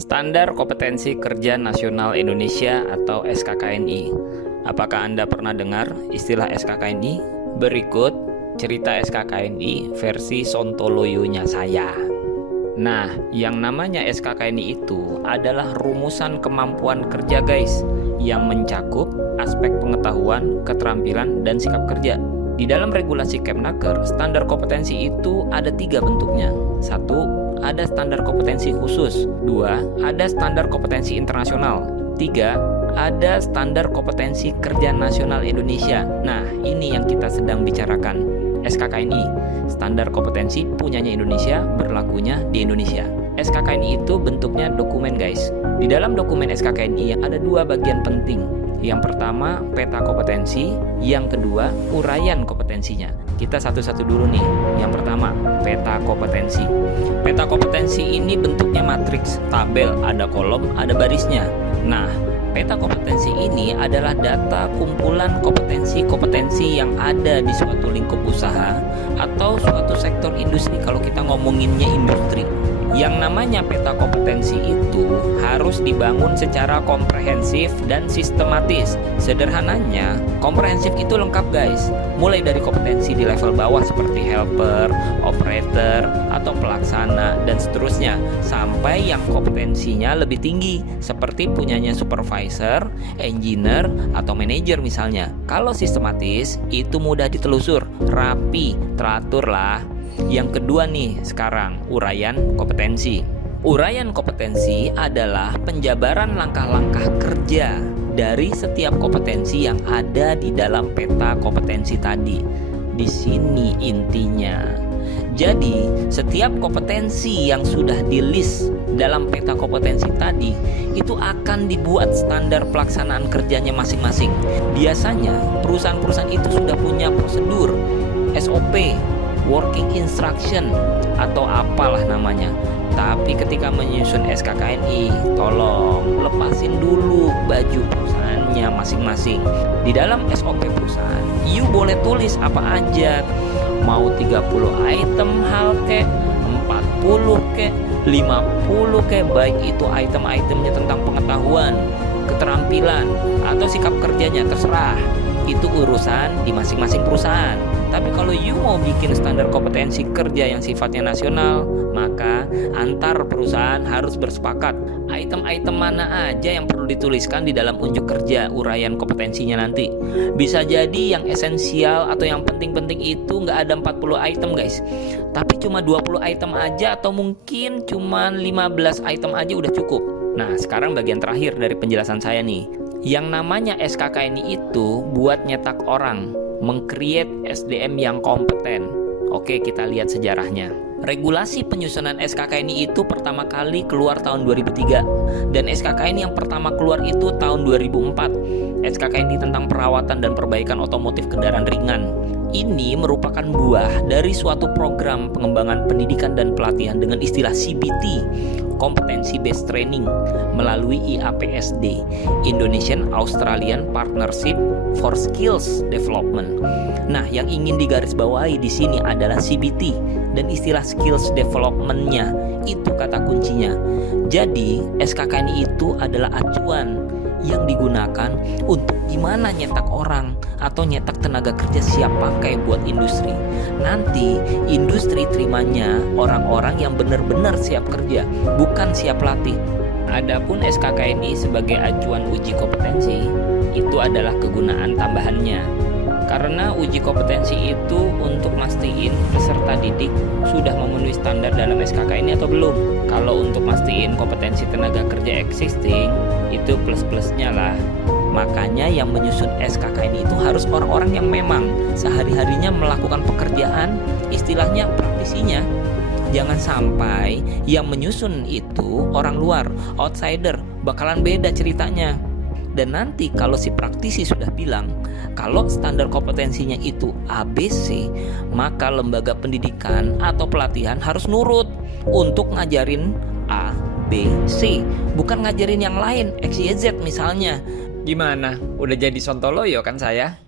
Standar Kompetensi Kerja Nasional Indonesia atau SKKNI. Apakah Anda pernah dengar istilah SKKNI? Berikut cerita SKKNI versi sontoloyonya saya. Nah, yang namanya SKKNI itu adalah rumusan kemampuan kerja guys, yang mencakup aspek pengetahuan, keterampilan, dan sikap kerja. Di dalam regulasi Kemnaker, standar kompetensi itu ada 3 bentuknya. 1. Ada standar kompetensi khusus. 2. Ada standar kompetensi internasional. 3. Ada standar kompetensi kerja nasional Indonesia. Nah, ini yang kita sedang bicarakan, SKKNI. Standar kompetensi punyanya Indonesia, berlakunya di Indonesia. SKKNI itu bentuknya dokumen guys. Di dalam dokumen SKKNI ada 2 bagian penting. Yang pertama, peta kompetensi. Yang kedua, uraian kompetensinya. Kita satu-satu dulu nih. Yang pertama, peta kompetensi. Peta kompetensi ini bentuknya matriks, tabel, ada kolom, ada barisnya. Nah, peta kompetensi ini adalah data kumpulan kompetensi-kompetensi yang ada di suatu lingkup usaha atau suatu sektor industri kalau kita ngomonginnya industri. Yang namanya peta kompetensi itu harus dibangun secara komprehensif dan sistematis. Sederhananya, komprehensif itu lengkap guys. Mulai dari kompetensi di level bawah seperti helper, operator, atau pelaksana, dan seterusnya. Sampai yang kompetensinya lebih tinggi seperti punyanya supervisor, engineer, atau manajer misalnya. Kalau sistematis, itu mudah ditelusur, rapi, teratur lah. Yang kedua nih sekarang, uraian kompetensi. Uraian kompetensi adalah penjabaran langkah-langkah kerja dari setiap kompetensi yang ada di dalam peta kompetensi tadi. Di sini intinya. Jadi, setiap kompetensi yang sudah di-list dalam peta kompetensi tadi itu akan dibuat standar pelaksanaan kerjanya masing-masing. Biasanya perusahaan-perusahaan itu sudah punya prosedur, SOP, working instruction, atau apalah namanya. Tapi ketika menyusun SKKNI, tolong lepasin dulu baju perusahaannya masing-masing. Di dalam SOP perusahaan, you boleh tulis apa aja. Mau 30 item hal kek, 40 kek, 50 kek, baik itu item-itemnya tentang pengetahuan, keterampilan, atau sikap kerjanya, terserah. Itu urusan di masing-masing perusahaan. Tapi kalau you mau bikin standar kompetensi kerja yang sifatnya nasional, maka antar perusahaan harus bersepakat item-item mana aja yang perlu dituliskan di dalam unjuk kerja uraian kompetensinya nanti. Bisa jadi yang esensial atau yang penting-penting itu nggak ada 40 item guys, tapi cuma 20 item aja, atau mungkin cuma 15 item aja udah cukup. Nah, sekarang bagian terakhir dari penjelasan saya nih. Yang namanya SKKNI itu buat nyetak orang, meng-create SDM yang kompeten. Oke, kita lihat sejarahnya. Regulasi penyusunan SKKNI itu pertama kali keluar tahun 2003, dan SKKNI yang pertama keluar itu tahun 2004. SKKNI tentang perawatan dan perbaikan otomotif kendaraan ringan. Ini merupakan buah dari suatu program pengembangan pendidikan dan pelatihan dengan istilah CBT, Competency Based Training, melalui IAPSD, Indonesian Australian Partnership for Skills Development. Nah, yang ingin digarisbawahi di sini adalah CBT dan istilah skills development-nya. Itu kata kuncinya. Jadi, SKKNI itu adalah acuan yang digunakan untuk gimana nyetak orang atau nyetak tenaga kerja siap pakai buat industri. Nanti industri terimanya orang-orang yang benar-benar siap kerja, bukan siap latih. Adapun SKKNI sebagai acuan uji kompetensi, itu adalah kegunaan tambahannya. Karena uji kompetensi itu untuk mastiin peserta didik sudah memenuhi standar dalam SKKNI atau belum. Kalau untuk mastiin kompetensi tenaga kerja existing, itu plus-plusnya lah. Makanya yang menyusun SKKNI itu harus orang-orang yang memang sehari-harinya melakukan pekerjaan, istilahnya praktisinya. Jangan sampai yang menyusun itu orang luar, outsider, bakalan beda ceritanya. Dan nanti kalau si praktisi sudah bilang kalau standar kompetensinya itu ABC, maka lembaga pendidikan atau pelatihan harus nurut untuk ngajarin A, B, C, bukan ngajarin yang lain, X, Y, Z misalnya. Gimana? Udah jadi sontoloyo kan saya?